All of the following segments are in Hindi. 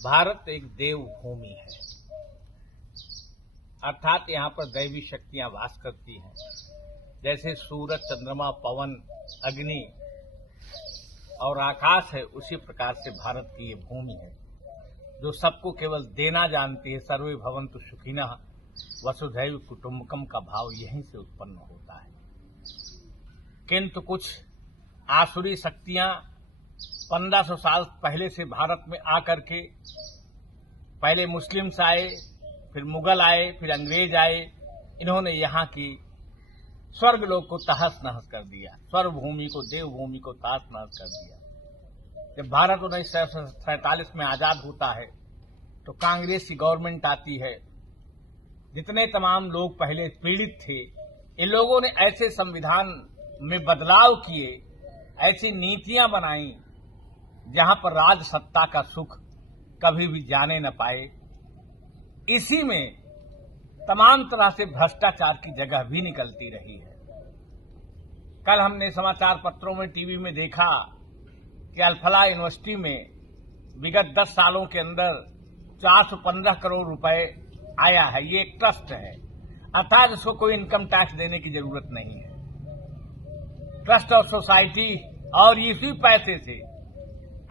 भारत एक देवभूमि है, अर्थात यहाँ पर दैवी शक्तियां वास करती हैं। जैसे सूरज, चंद्रमा, पवन, अग्नि और आकाश है, उसी प्रकार से भारत की ये भूमि है जो सबको केवल देना जानती है। सर्वे भवन्तु सुखिनः, वसुधैव कुटुम्बकम का भाव यहीं से उत्पन्न होता है। किंतु कुछ आसुरी शक्तियां 1500 साल पहले से भारत में आकर के पहले मुस्लिम्स आए, फिर मुगल आए, फिर अंग्रेज आए। इन्होंने यहाँ की स्वर्ग लोक को तहस नहस कर दिया, स्वर्ग भूमि को, देवभूमि को तहस नहस कर दिया। जब भारत 1947 में आजाद होता है तो कांग्रेस की गवर्नमेंट आती है। जितने तमाम लोग पहले पीड़ित थे, इन लोगों ने ऐसे संविधान में बदलाव किए, ऐसी नीतियां बनाई जहां पर राज सत्ता का सुख कभी भी जाने न पाए। इसी में तमाम तरह से भ्रष्टाचार की जगह भी निकलती रही है। कल हमने समाचार पत्रों में, टीवी में देखा कि अल्फला यूनिवर्सिटी में विगत 10 सालों के अंदर 415 करोड़ रुपए आया है। ये एक ट्रस्ट है, अर्थात इसको कोई इनकम टैक्स देने की जरूरत नहीं है। ट्रस्ट ऑफ सोसाइटी, और इसी पैसे से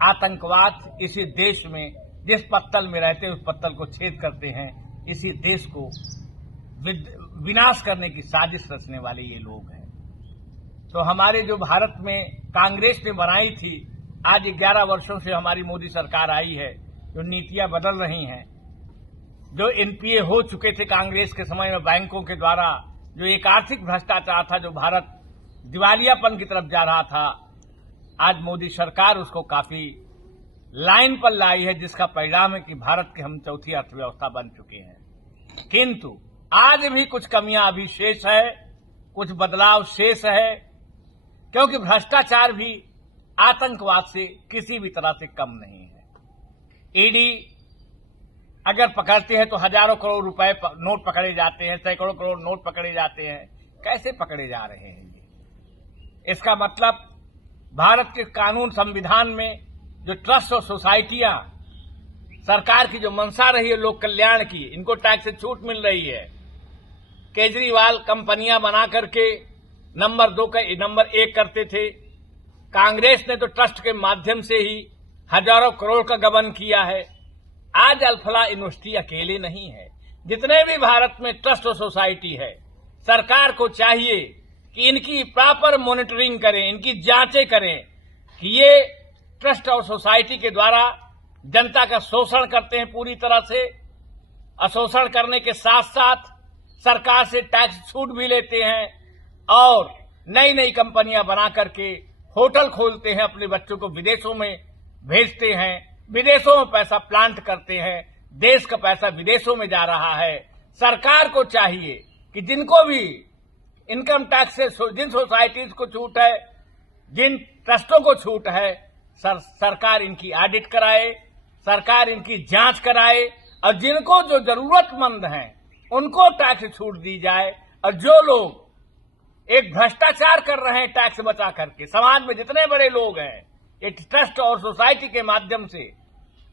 आतंकवाद इसी देश में जिस पत्तल में रहते हैं उस पत्तल को छेद करते हैं। इसी देश को विनाश करने की साजिश रचने वाले ये लोग हैं। तो हमारे जो भारत में कांग्रेस ने बनाई थी, आज 11 वर्षों से हमारी मोदी सरकार आई है, जो नीतियां बदल रही हैं, जो एनपीए हो चुके थे कांग्रेस के समय में बैंकों के द्वारा, जो एक आर्थिक भ्रष्टाचार था, जो भारत दिवालियापन की तरफ जा रहा था, आज मोदी सरकार उसको काफी लाइन पर लाई है, जिसका परिणाम है कि भारत के हम चौथी अर्थव्यवस्था बन चुके हैं। किंतु आज भी कुछ कमियां अभी शेष है, कुछ बदलाव शेष है, क्योंकि भ्रष्टाचार भी आतंकवाद से किसी भी तरह से कम नहीं है। ईडी अगर पकड़ते हैं तो हजारों करोड़ रुपए नोट पकड़े जाते हैं, सैकड़ों करोड़ नोट पकड़े जाते हैं। कैसे पकड़े जा रहे हैं ये? इसका मतलब भारत के कानून संविधान में जो ट्रस्ट और सोसाइटियां, सरकार की जो मंशा रही है लोक कल्याण की, इनको टैक्स से छूट मिल रही है। केजरीवाल कंपनियां बना करके नंबर 2 का नंबर 1 करते थे। कांग्रेस ने तो ट्रस्ट के माध्यम से ही हजारों करोड़ का गबन किया है। आज अल्फला यूनिवर्सिटी अकेले नहीं है, जितने भी भारत में ट्रस्ट और सोसाइटी है, सरकार को चाहिए कि इनकी प्रॉपर मॉनिटरिंग करें, इनकी जांचें करें कि ये ट्रस्ट और सोसाइटी के द्वारा जनता का शोषण करते हैं पूरी तरह से। अशोषण करने के साथ साथ सरकार से टैक्स छूट भी लेते हैं और नई नई कंपनियां बना करके होटल खोलते हैं, अपने बच्चों को विदेशों में भेजते हैं, विदेशों में पैसा प्लांट करते हैं, देश का पैसा विदेशों में जा रहा है। सरकार को चाहिए कि जिनको भी इनकम टैक्स से, जिन सोसाइटीज को छूट है, जिन ट्रस्टों को छूट है, सरकार इनकी ऑडिट कराए, सरकार इनकी जांच कराए, और जिनको जो जरूरतमंद हैं उनको टैक्स छूट दी जाए। और जो लोग एक भ्रष्टाचार कर रहे हैं टैक्स बचा करके, समाज में जितने बड़े लोग हैं, ये ट्रस्ट और सोसाइटी के माध्यम से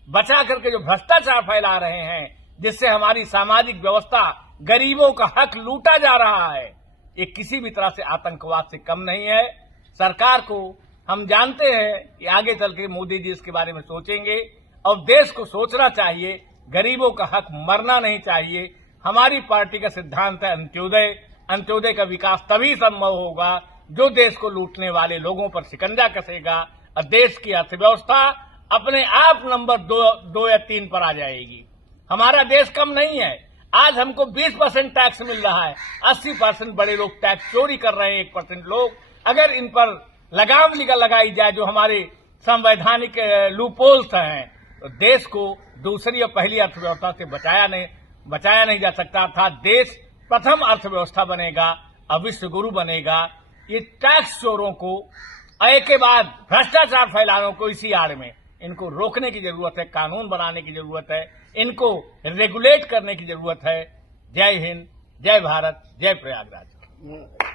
बचा करके जो भ्रष्टाचार फैला रहे हैं, जिससे हमारी सामाजिक व्यवस्था, गरीबों का हक लूटा जा रहा है, ये किसी भी तरह से आतंकवाद से कम नहीं है। सरकार को हम जानते हैं कि आगे चल के मोदी जी इसके बारे में सोचेंगे, और देश को सोचना चाहिए, गरीबों का हक मरना नहीं चाहिए। हमारी पार्टी का सिद्धांत है अंत्योदय। अंत्योदय का विकास तभी संभव होगा जो देश को लूटने वाले लोगों पर शिकंजा कसेगा, और देश की अर्थव्यवस्था अपने आप नंबर 2 या 3 पर आ जाएगी। हमारा देश कम नहीं है। आज हमको 20% टैक्स मिल रहा है, 80% बड़े लोग टैक्स चोरी कर रहे हैं, 1% लोग। अगर इन पर लगाम लगाई जाए, जो हमारे संवैधानिक लूपहोल्स हैं, तो देश को दूसरी और पहली अर्थव्यवस्था से बचाया नहीं जा सकता था। देश प्रथम अर्थव्यवस्था बनेगा और विश्व गुरु बनेगा। ये टैक्स चोरों को, एक के बाद भ्रष्टाचार फैलाने को, इसी आड़ में इनको रोकने की जरूरत है, कानून बनाने की जरूरत है, इनको रेगुलेट करने की जरूरत है। जय हिंद, जय भारत, जय प्रयागराज।